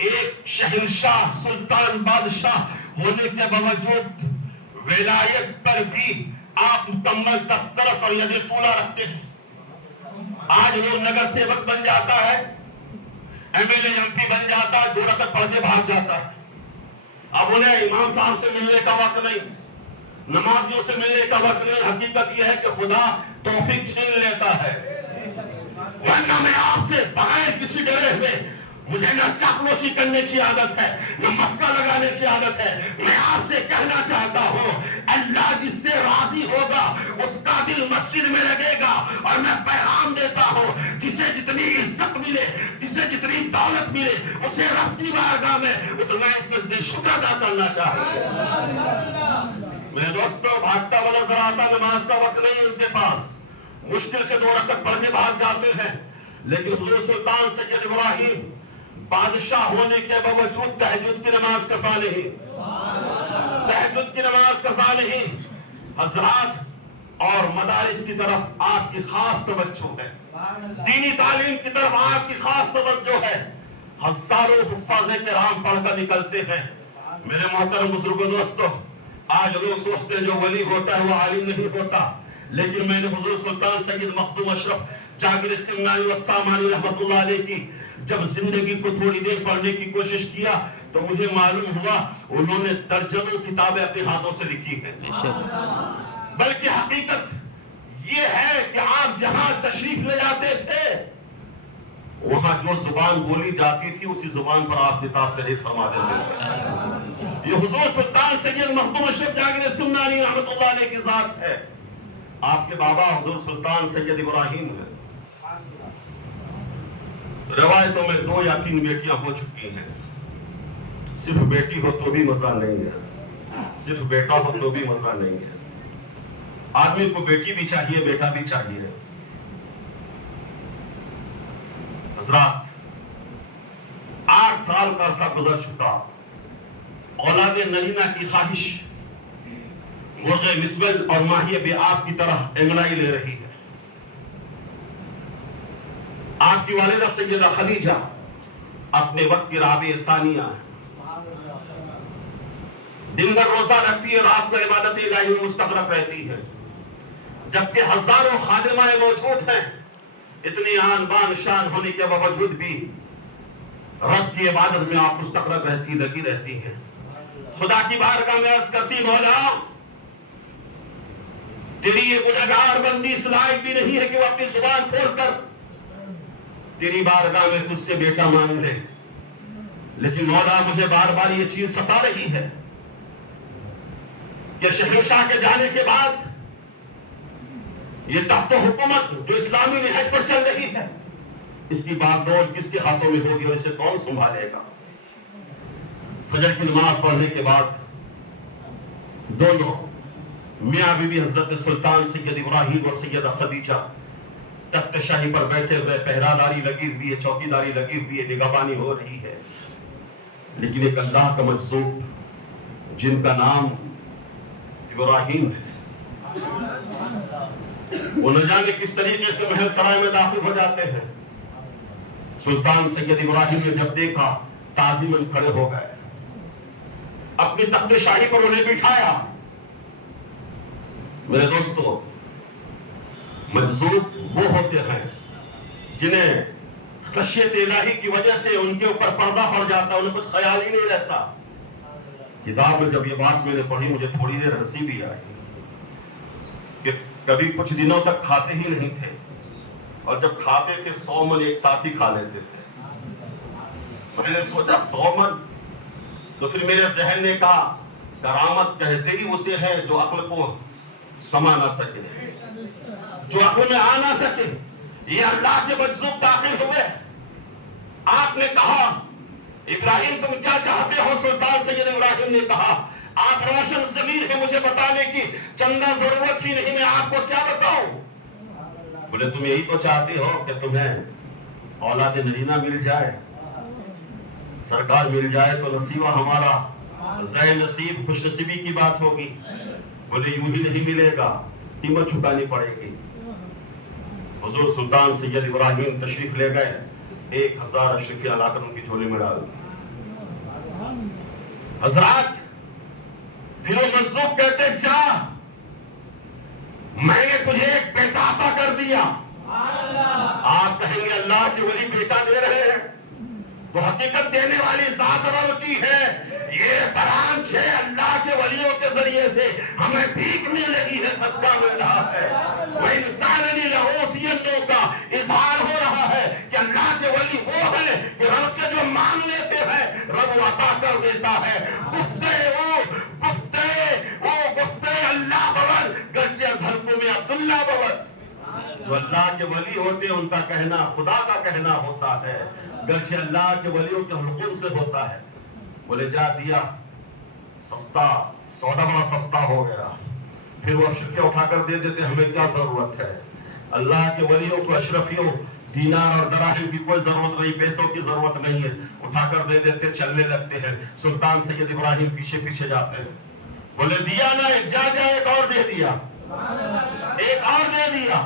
ایک شہنشاہ سلطان بادشاہ ہونے کے باوجود ولایت پر بھی آپ مکمل دسترس اور ید طولہ رکھتے ہیں. آج لوگ نگر سیوک بن جاتا ہے, M L A M P بن جاتا ہے, 2 رکعت پڑھ کے بھاگ جاتا ہے. اب انہیں امام صاحب سے ملنے کا وقت نہیں, نمازیوں سے ملنے کا وقت نہیں. حقیقت یہ ہے کہ خدا توفیق چھین لیتا ہے. ورنہ میں آپ سے بغیر کسی ڈرے ہوئے, مجھے نہ چاپلوسی کرنے کی عادت ہے, نہ مسکا لگانے کی عادت ہے, میں آپ سے کہنا چاہتا ہوں اللہ جس سے راضی ہوگا اس کا دل مسجد میں لگے گا. اور میں پیغام دیتا ہوں جسے جتنی عزت ملے, جسے جتنی دولت ملے, اسے رب کی بارگاہ میں اتنا سجدے شکر ادا کرنا چاہیے. میرے دوستوں, بھاگتا ہوا نظر آتا, نماز کا وقت نہیں ان کے پاس, مشکل سے 2 رکعت پڑھ کے بھاگ جاتے ہیں. لیکن حضور سلطان سید ابراہیم بادشاہ ہونے کے باوجود تہجد کی نماز قضا نہیں, تہجد کی نماز قضا نہیں. حضرات, اور مدارس کی طرف آپ کی خاص توجہ ہے, دینی تعلیم کی طرف آپ کی خاص توجہ ہے. ہزاروں حفاظ کرام پڑھ کر نکلتے ہیں. میرے محترم بزرگوں دوستو, آج لوگ سوچتے ہیں جو ولی ہوتا ہے وہ عالم نہیں ہوتا, لیکن میں نے حضور سلطان سید مخدوم اشرف جاگیر سمنانی والسامانی رحمت اللہ علیہ کی جب زندگی کو تھوڑی دیر پڑھنے کی کوشش کیا تو مجھے معلوم ہوا انہوں نے درجنوں کتابیں اپنے ہاتھوں سے لکھی ہیں. بلکہ حقیقت یہ ہے کہ آپ جہاں تشریف لے جاتے تھے وہاں جو زبان بولی جاتی تھی اسی زبان پر آپ کتاب تحریر فرما دیتے تھے. یہ حضور سلطان سید مخدوم اشرف جاگیر سمنانی رحمت اللہ علیہ کی ذات ہے. آپ کے بابا حضور سلطان سید ابراہیم ہیں. روایتوں میں 2 یا 3 بیٹیاں ہو چکی ہیں. صرف بیٹی ہو تو بھی مزہ نہیں ہے, صرف بیٹا ہو تو بھی مزہ نہیں ہے. آدمی کو بیٹی بھی چاہیے, بیٹا بھی چاہیے. حضرات, 8 سال کا عرصہ گزر چکا, اولاد نرینہ کی خواہش مرغ مسول اور ماہی بے آب کی طرح انگڑائی لے رہی ہے. آپ کی والدہ سیدہ خدیجہ اپنے وقت کی رابع ثانیہ ہے, دن بھر روزہ رکھتی ہے, رات کو عبادت الہی میں مستغرق رہتی ہے, جبکہ ہزاروں خادمائیں موجود ہیں. اتنی آن بان شان ہونے کے باوجود بھی رب کی عبادت میں آپ مستغرق رہتی, لگی رہتی ہیں. خدا کی بارگاہ میں عرض کرتی, مولا تیری یہ گنہگار بندی اس لائق بھی نہیں ہے کہ وہ اپنی زبان کھول کر تیری بارگاہ میں تجھ سے بیٹا مانگ لے, لیکن مولا مجھے بار بار یہ چیز ستا رہی ہے کہ شہنشاہ کے جانے کے بعد یہ تخت و حکومت جو اسلامی نہج پر چل رہی ہے اس کی باغ ڈور کس کے ہاتھوں میں ہوگی اور اسے کون سنبھالے گا. فجر کی نماز پڑھنے کے بعد دونوں میاں بی بی حضرت سلطان سید ابراہیم اور سیدہ خدیجہ تخت شاہی پر بیٹھے ہوئے, پہراداری لگی ہوئی ہے, چوکیداری لگی ہوئی ہے, نگہبانی ہو رہی ہے. لیکن ایک اللہ کا مجذوب جن کا نام ابراہیم ہے, وہ نہ جانے کس طریقے سے محل سرائے میں داخل ہو جاتے ہیں. سلطان سید ابراہیم نے جب دیکھا تعظیماً کھڑے ہو گئے, اپنی تخت شاہی پر انہیں بٹھایا. میرے دوستو, مجذوب وہ ہوتے ہیں جنہیں خشیت الہی کی وجہ سے ان کے اوپر پردہ پڑ جاتا, انہیں کچھ خیال ہی نہیں رہتا. کتاب میں جب یہ بات میں نے پڑھی مجھے تھوڑی دیر ہنسی بھی آئی کہ کبھی کچھ دنوں تک کھاتے ہی نہیں تھے, اور جب کھاتے تھے 100 من ایک ساتھ ہی کھا لیتے تھے. میں نے سوچا 100 من, تو پھر میرے ذہن نے کہا کرامت کہتے ہی اسے ہے جو عقل کو سما نہ سکے, جو عقل میں آ نہ سکے. یہ اللہ کے مجذوب داخل ہوئے. آپ نے کہا ابراہیم تم کیا چاہتے ہو؟ سلطان سید ابراہیم نے کہا آپ روشن ضمیر ہیں, مجھے بتانے کی چندہ ضرورت ہی نہیں, میں آپ کو کیا بتاؤں. بولے تم یہی تو چاہتے ہو کہ تمہیں اولاد نرینہ مل جائے, سرکار مل جائے تو نصیبہ ہمارا, ذہ نصیب خوش نصیبی کی بات ہوگی. بولے یوں ہی نہیں ملے گا, قیمت چکانی پڑے گی. حضور سلطان سید ابراہیم تشریف لے گئے, 1000 اشرفیاں لا کر ان کی جھولی میں ڈال. حضرات پھر وہ مجذوب کہتے جا، میں نے تجھے ایک بیٹا عطا کر دیا. آپ کہیں گے اللہ کے ولی بیٹا دے رہے ہیں تو حقیقت دینے والی ذات رب کی ہے. یہ برانچ ہے اللہ کے ولیوں کے ذریعے سے ہمیں بھیک مل رہی ہے، صدقہ مل رہا ہے. وہ انسان لہوتیتوں کا اظہار ہو رہا ہے کہ اللہ کے ولی وہ ہیں کہ رب سے جو مانگ لیتے ہیں رب وہ عطا کر دیتا ہے. گفتے اللہ بول گرچہ از حلقوں میں عبداللہ بول. جو اللہ کے ولی ہوتے ہیں ان کا کہنا خدا کا کہنا ہوتا ہے، گرچہ اللہ کے ولیوں کے حلقوں سے ہوتا ہے. بولے جا دیا، سستا سودا بڑا سستا ہو گیا. پھر وہ اشرفیاں اٹھا کر دے دیتے، ہمیں کیا ضرورت ہے؟ اللہ کے ولیوں کو اشرفیوں دینار اور دراہم کی کوئی ضرورت نہیں، پیسوں کی ضرورت نہیں ہے. اٹھا کر دے دیتے، چلنے لگتے ہیں. سلطان سید ابراہیم پیچھے پیچھے جاتے ہیں. بولے دیا نا، ایک اور دے دیا، ایک اور دے دیا.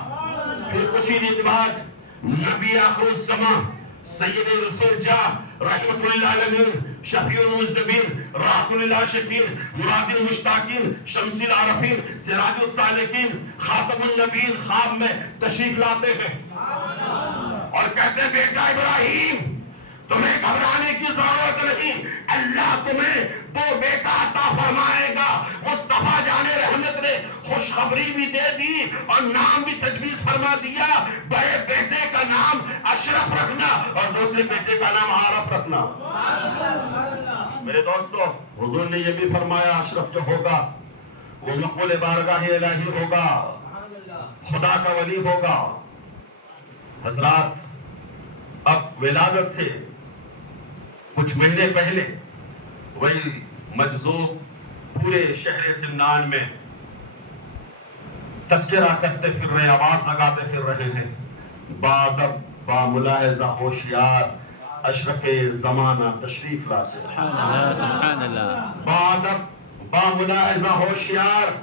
پھر کچھ ہی دن بعد نبی آخر الزمان سید رسول جاء رحمت للعالمین شفیع المذنبین راحت للعاشقین مراد المشتاقین شمس العارفین سراج السالکین خاتم النبیین خواب میں تشریف لاتے ہیں اور کہتے ہیں بیٹا ابراہیم تمہیں گھبرانے کی ضرورت نہیں، اللہ تمہیں دو بیٹا عطا فرمائے گا. مصطفیٰ جان رحمت نے خوشخبری بھی دے دی اور نام بھی تجویز فرما دیا. بڑے بیٹے کا نام اشرف رکھنا اور دوسرے بیٹے کا نام عارف رکھنا. میرے دوستو، حضور نے یہ بھی فرمایا اشرف جو ہوگا وہ مقبول بارگاہ الہی ہوگا، خدا کا ولی ہوگا. حضرات اب ولادت سے کچھ مہینے پہلے وہی مجذوب پورے شہر سمنان میں تذکرہ کرتے پھر رہے، آواز لگاتے پھر رہے ہیں. بادب با ملاحظہ ہوشیار اشرف زمانہ تشریف لاتے. سبحان اللہ. بادب با ملاحظہ ہوشیار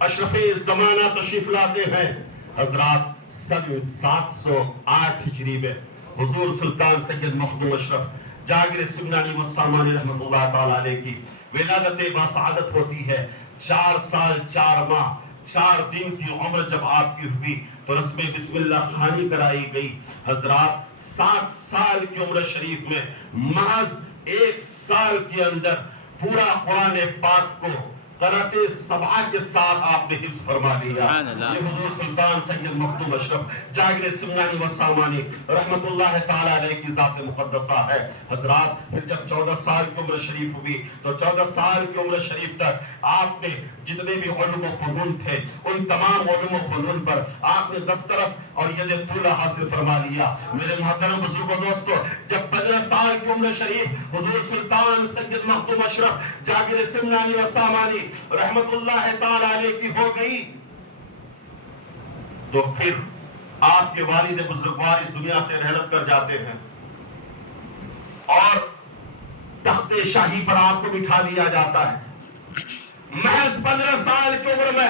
اشرف زمانہ تشریف لاتے ہیں. حضرات سن 708 ہجری میں حضور سلطان سید مخدوم اشرف جاگر سمنانی و سامانی رحمت اللہ تعالیٰ علیہ کی ولادت باسعادت ہوتی ہے. 4 سال 4 ماہ 4 دن کی عمر جب آپ کی ہوئی تو رسم بسم اللہ خوانی کرائی گئی. حضرات 7 سال کی عمر شریف میں محض 1 سال کے اندر پورا قرآن پاک کو قرأت سبعہ کے ساتھ آپ نے حفظ فرما لیا. یہ حضور سلطان سید مخدوم اشرف جاگر سمنانی و سامانی رحمت اللہ تعالیٰ علیہ کی ذات مقدسہ ہے. حضرات پھر جب 14 سال کی عمر شریف ہوئی تو 14 سال کی عمر شریف تک آپ نے جتنے بھی علم و فنون تھے ان تمام علم و فنون پر آپ نے دسترس اور ید طولہ حاصل فرما لیا. میرے محترم بزرگ و دوستو، جب 15 سال کی عمر شریف حضور سلطان سید مخدوم اشرف جاگر سمنانی و سامانی رحمت اللہ تعالیٰ علیہ کی ہو گئی تو پھر آپ کے والد بزرگوار اس دنیا سے رحلت کر جاتے ہیں اور تخت شاہی پر آپ کو بٹھا دیا جاتا ہے. محض 15 سال کی عمر میں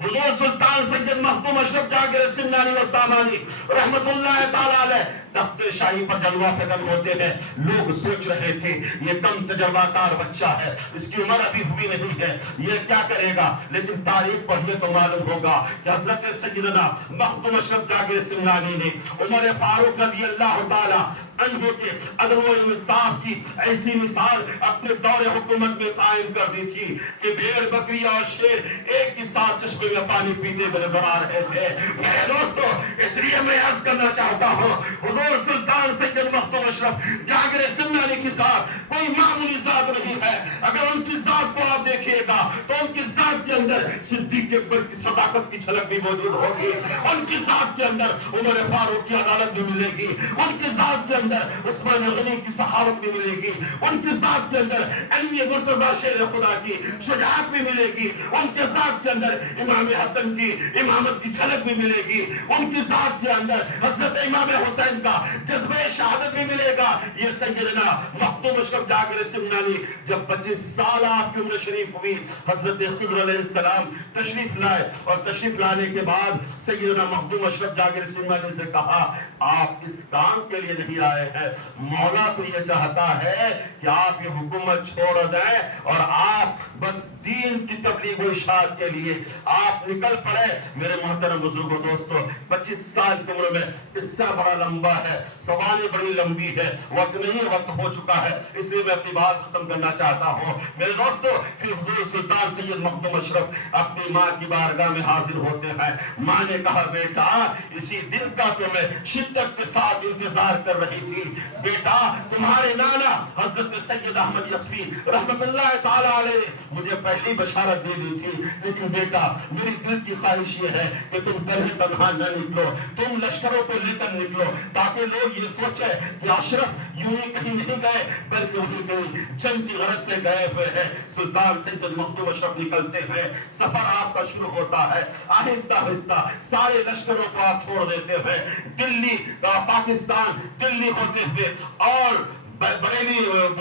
حضور سلطان سید مخدوم اشرف جاگر سمنانی و سامانی رحمت اللہ تعالیٰ علیہ تخت شاہی پر جلوہ فکر ہوتے ہیں. لوگ سوچ رہے تھے یہ کم تجربہ کار بچہ ہے، اس کی عمر ابھی ہوئی نہیں ہے، یہ کیا کرے گا. لیکن تاریخ پڑھیے تو معلوم ہوگا کہ حضرت سیدنا مخدوم اشرف جاگر سمنانی نے عمر فاروق رضی اللہ تعالیٰ عنہ کے عدل و انصاف کی ایسی مثال اپنے دور حکومت میں قائم کر دی تھی کہ بھیڑ بکری اور شیر ایک ہی ساتھ چشمے میں پانی پیتے ہوئے نظر آ رہے تھے. میرے دوستو، اس لیے میں عرض کرنا چاہتا ہوں حضور سلطان سید مخدوم اشرف جاگر سمنانی کی ذات کوئی معمولی ذات نہیں ہے. اگر ان کی ذات کو آپ دیکھیے گا تو ان کی ذات کے اندر صدیق اکبر کی صداقت کی جھلک بھی موجود ہوگی. ان کی ذات کے اندر عمر فاروق کی عدالت بھی ملے گی. ان کی ذات کے اندر عثمان غنی کی صحابت بھی ملے گی. ان کی ذات کے اندر علی مرتضی شیر خدا کی شجاعت بھی ملے گی. ان کے ذات کے اندر امام حسن کی امامت کی جھلک بھی ملے گی. ان کی ذات کے اندر حضرت امام حسین کا جذبہ شہادت بھی ملے گا. یہ سیدنا مخدوم اشرف جاگر سمنانی جب 25 سال آپ کی عمر شریف ہوئی حضرت خضر علیہ السلام تشریف لائے اور تشریف لانے کے بعد سیدنا مخدوم اشرف جاگر سمنانی سے کہا آپ اس کام کے لیے نہیں آئے ہیں. مولا تو یہ چاہتا ہے کہ آپ یہ حکومت چھوڑ دیں اور آپ بس دین کی تبلیغ و اشاعت کے لیے آپ نکل پڑے. میرے محترم بزرگوں دوستو، 25 سال کی عمر میں قصہ بڑا لمبا ہے، سوانح بڑی لمبی ہے، وقت نہیں، وقت ہو چکا ہے، اس لیے میں اپنی بات ختم کرنا چاہتا ہوں. میرے دوستو، پھر حضور سلطان سید مخدوم اشرف اپنی ماں کی بارگاہ میں حاضر ہوتے ہیں. ماں نے کہا بیٹا اسی دن کا تو میں شدت کے ساتھ انتظار کر رہی تھی. بیٹا تمہارے نانا حضرت سید احمد یسوی رحمت اللہ تعالی علیہ نے مجھے پہلی بشارت دے دی تھی، لیکن بیٹا میری دل کی خواہش یہ ہے کہ تم تنہا نہ نکلو، تم لشکروں کو لے کر نکلو تاکہ لوگ یہ سوچے کہ اشرف یوں ہی کہیں نہیں گئے بلکہ وہی کہیں جنگ کی غرض سے گئے ہوئے ہیں. سلطان سید مخدوم اشرف نکلتے ہیں، سفر آپ کا شروع ہوتا ہے. آہستہ آہستہ سارے لشکروں کو آپ چھوڑ دیتے ہیں. دلی پاکستان دلی ہوتے ہوئے اور بریلی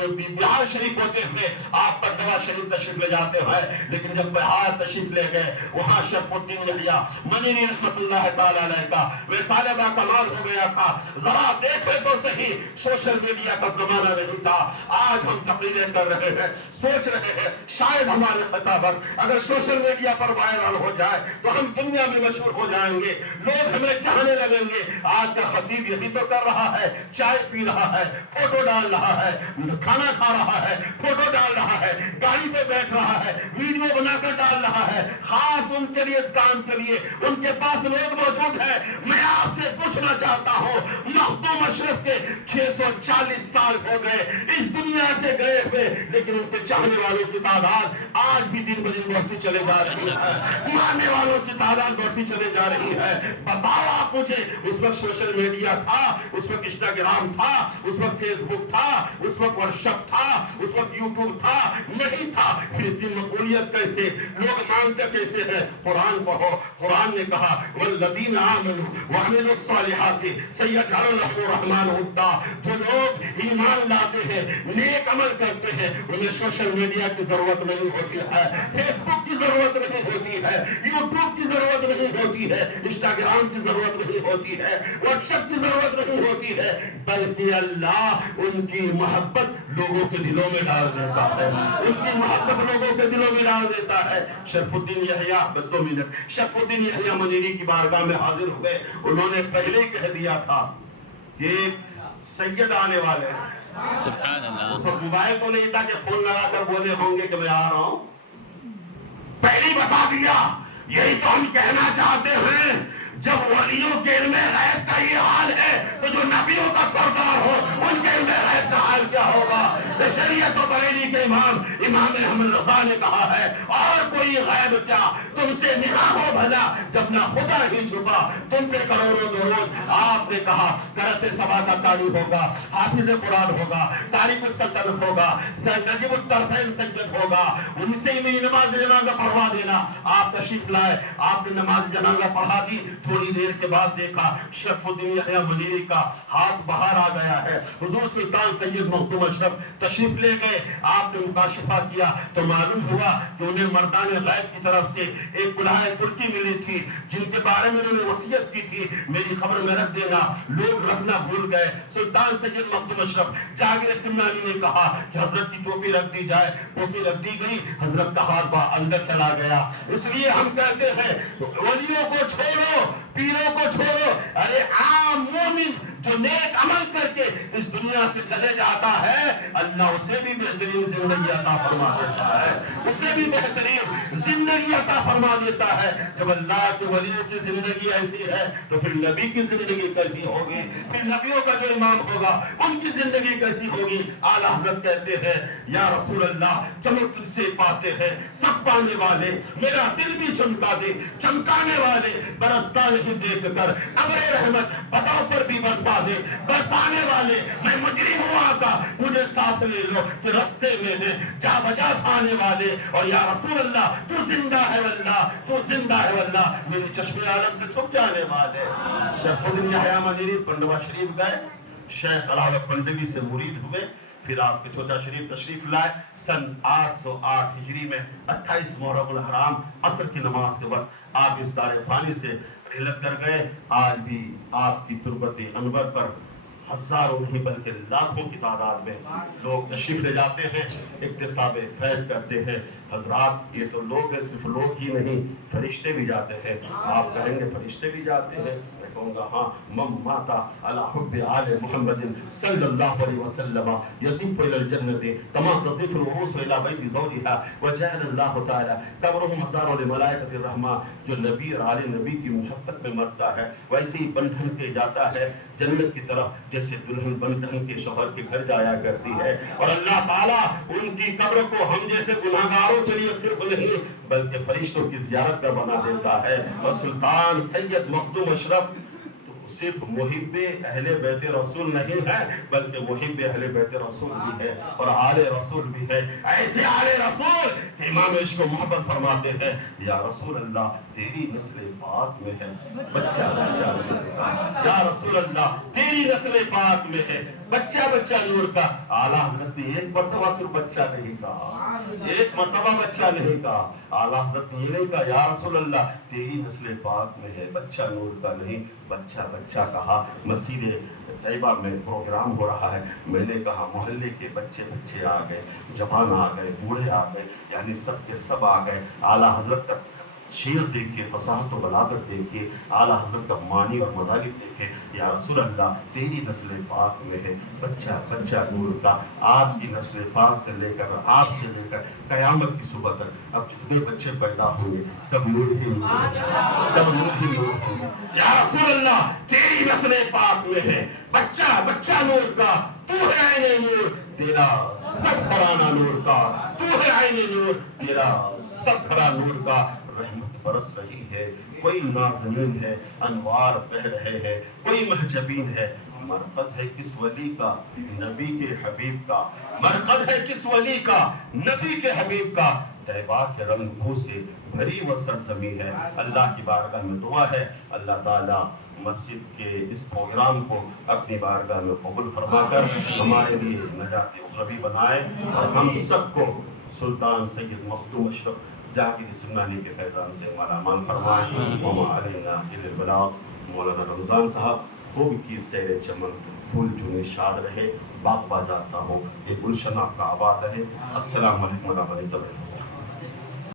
بہار شریف ہوتے ہوئے آپ پٹنہ شریف تشریف لے جاتے ہیں. لیکن جب بہار تشریف لے گئے وہاں شرف الدین یحییٰ منیری رحمت اللہ تعالی علیہ کا وصال با کمال ہو گیا تھا. ذرا دیکھے تو صحیح، سوشل میڈیا کا زمانہ نہیں تھا. آج ہم تقریریں کر رہے ہیں، سوچ رہے ہیں شاید ہمارے خطابت اگر سوشل میڈیا پر وائرل ہو جائے تو ہم دنیا میں مشہور ہو جائیں گے، لوگ ہمیں چاہنے لگیں گے. آج کا خطیب یہی تو کر رہا ہے، چائے پی رہا ہے، فوٹو ڈال رہا ہے، کھانا کھا رہا ہے، فوٹو ڈال رہا ہے، گاڑی پہ بیٹھ رہا ہے، ویڈیو بنا کر ڈال رہا ہے. خاص ان کے لیے، اس کام کے لیے ان کے پاس لوگ موجود ہیں. میں آپ سے پوچھنا چاہتا ہوں، مخدوم اشرف کے 640 سال ہو گئے اس دنیا سے گئے ہوئے، لیکن ان کے چاہنے والوں کی تعداد آج بھی دن بدن بڑھتی چلے جا رہی ہے، ماننے والوں کی تعداد بڑھتی چلے جا رہی ہے. بتاؤ آپ مجھے، اس وقت سوشل میڈیا تھا، اس وقت انسٹاگرام تھا، اس وقت فیس بک تھا، اس وقت ورشپ تھا، اس وقت یوٹیوب تھا؟ نہیں تھا. پھر اتنی مقبولیت کیسے؟ لوگ مانتے کیسے ہیں؟ قرآن پڑھو، قرآن نے کہا والذین آمنوا وعملوا الصالحات سیجعل لهم الرحمن ودا. جو لوگ ایمان لاتے ہیں، نیک عمل کرتے ہیں، انہیں سوشل میڈیا کی ضرورت نہیں ہوتی ہے، فیس بک کی ضرورت نہیں ہوتی ہے، یوٹیوب کی ضرورت نہیں ہوتی ہے، انسٹاگرام کی ضرورت نہیں ہوتی ہے، ورشپ کی ضرورت نہیں ہوتی ہے، بلکہ اللہ ان کی محبت لوگوں کے دلوں میں ڈال دیتا ہے، ان کی محبت لوگوں کے دلوں میں ڈال دیتا ہے. شرف الدین یحییٰ، بس 2 منٹ، شرف الدین یحییٰ منیری کی بارگاہ میں حاضر ہوئے. انہوں نے پہلے ہی کہہ دیا تھا کہ سید آنے والے ہیں. سبحان اللہ. اس وقت موبائل تو نہیں تھا کہ فون لگا کر بولے ہوں گے کہ میں آ رہا ہوں. پہلے بتا دیا. یہی تو ہم کہنا چاہتے ہیں، جب ولیوں کے علم غیب کا یہ حال ہے تو جو نبیوں کا سردار ہو ان کے علم غیب کا حال کیا ہوگا؟ اس لیے تو بریلی کے امام احمد رضا نے کہا ہے، اور کوئی غیب کیا تم سے نہا ہو بھلا جب نہ خدا ہی چھپا تم پہ کروڑوں درود. آپ نے کہا کرت سبا کا قاری ہوگا، حافظ قرآن ہوگا، تاریخ السلطنت ہوگا، نجیب الطرفین سید ہوگا، ان سے میری نماز جنازہ پڑھوا دینا. آپ تشریف لائے، آپ نے نماز جنازہ پڑھا دی. تھوڑی دیر کے بعد دیکھا شرف الدین یحییٰ منیری کا ہاتھ باہر آ گیا ہے. حضور سلطان سید مخدوم اشرف تشریف لے گئے. آپ نے مکاشفہ کیا تو معلوم ہوا کہ انہیں مردان غیب کی طرف سے ایک کلہائے ترکی ملی تھی، جن کے بارے میں انہوں نے وصیت کی تھی میری خبر میں رکھ دینا. لوگ رکھنا بھول گئے. سلطان سید مخدوم اشرف جاگیر سمنانی نے کہا کہ حضرت کی ٹوپی رکھ دی جائے. ٹوپی رکھ دی گئی، حضرت کا ہاتھ اندر چلا گیا. اس لیے ہم کہتے ہیں ولیوں کو چھوڑو، پیروں کو چھوڑو. ارے عام مومن جو نیک عمل کر کے اس دنیا سے چلے جاتا ہے، اللہ اسے بھی بہترین زندگی عطا فرما دیتا ہے، اسے بھی بہترین زندگی عطا فرما دیتا ہے. جب اللہ کے ولیوں کی زندگی ایسی ہے تو پھر نبی کی زندگی کیسی ہوگی؟ پھر نبیوں کا جو امام ہوگا ان کی زندگی کیسی ہوگی؟ اعلیٰ حضرت کہتے ہیں یا رسول اللہ چلو تجھ سے پاتے ہیں سب پانے والے، میرا دل بھی چمکا دے. چمکانے والے برستا نہیں دیکھ کر ابر رحمت بتاؤ پر بھی برسا دے. برسانے والے میں مجرم ہوں آقا مجھے ساتھ لے لو کہ رستے میں ہیں جا بجا تھانے والے. اور یا رسول اللہ تو زندہ ہے واللہ، تو زندہ ہے واللہ میرے چشم عالم سے چھپ جانے والے. شیخ الدین یحییٰ منیری پنڈوا شریف گئے، شیخ علاوہ پنڈوی سے مرید ہوئے. پھر آپ کے چوٹا شریف تشریف لائے. سن 808 ہجری میں 28 محرم الحرام عصر کی نماز کے وقت آپ اس دار فانی سے رحلت کر گئے. آج بھی آپ کی تربت انور پر ہزاروں نہیں بلکہ لاکھوں کی تعداد میں لوگ تشریف لے جاتے ہیں, اکتساب فیض کرتے ہیں. حضرات یہ تو لوگ ہیں, صرف لوگ ہی نہیں, فرشتے بھی جاتے ہیں. آپ کہیں گے فرشتے بھی جاتے ہیں, میں کہوں گا ہاں. من مات علی حب آل محمد صلی اللہ علیہ وسلم یزف الی الجنت کما تزف العروس الی بیت زوجها وجعل اللہ تعالی قبره مزار لملائکۃ الرحمہ. جو نبی اور آل نبی کی محبت میں مرتا ہے ویسے ہی بن ٹھن کے جاتا ہے جنت کی طرف, جیسے دلہن بن ٹھن کے شوہر کے گھر جایا کرتی ہے. اور اللہ تعالیٰ ان کی قبر کو ہم جیسے گناہگاروں کے لیے صرف نہیں بلکہ فرشتوں کی زیارت کا بنا دیتا ہے. اور سلطان سید مخدوم اشرف صرف محب اہل بیت رسول نہیں ہے بلکہ محب اہل بیت رسول بھی ہے اور آل رسول بھی ہے. ایسے آل رسول کہ امام عشق و محبت فرماتے ہیں یا رسول اللہ تیری نسل پاک میں ہے بچہ بچہ نور کا. یا رسول اللہ تیری نسل پاک میں ہے بچہ بچہ نور کا. اعلیٰ حضرت نے ایک مرتبہ صرف بچہ نہیں کہا, ایک مرتبہ بچہ نہیں کہا. اعلیٰ حضرت نے یہ نہیں کہا یا رسول اللہ تیری نسل پاک میں ہے بچہ نور کا نہیں, بچہ بچہ کہا. مسجد طیبہ میں پروگرام ہو رہا ہے, میں نے کہا محلے کے بچے بچے آ گئے, جوان آ گئے, بوڑھے آ گئے, یعنی سب کے سب آ گئے. اعلیٰ حضرت کا شعر دیکھیے, فصاحت و بلاغت دیکھیے, اعلیٰ حضرت کا معنی اور مطالب دیکھیے. یا رسول اللہ تیری نسل پاک میں ہے بچہ بچہ نور کا. آپ کی نسل پاک سے لے کر آپ سے لے کر قیامت کی صبح تک اب جتنے بچے پیدا ہوں گے سب نور ہی نور ہوں گے, سب نور ہی نور ہوں گے. یا رسول اللہ تیری نسل پاک میں ہے بچہ بچہ نور کا. تو ہے عین نور تیرا سب پرانا نور کا, تو ہے عین نور تیرا سب بڑا نور کا. رحمت برس رہی ہے, کوئی نازنین ہے, انوار بہ رہے ہیں, کوئی محجبین ہے. مرقد ہے کس ولی کا نبی کے حبیب کا, مرقد ہے کس ولی کا نبی کے حبیب کا. طیبہ کے رنگ بو سے بھری وہ سرزمین ہے. اللہ کی بارگاہ میں دعا ہے اللہ تعالیٰ مسجد کے اس پروگرام کو اپنی بارگاہ میں قبول فرما کر ہمارے لیے نجات اخروی بنائے اور ہم سب کو سلطان سید مخدوم اشرف جاہید سنانی کے فیضان سے مالا مال فرمائے. وما علینا الا البلاغ. مولانا رمضان صاحب خوب کی سیر چمن پھول چنے شاد رہے, باغ با جاتا ہو, یہ گلشن آپ کا آباد رہے. السلام علیکم ورحمۃ اللہ.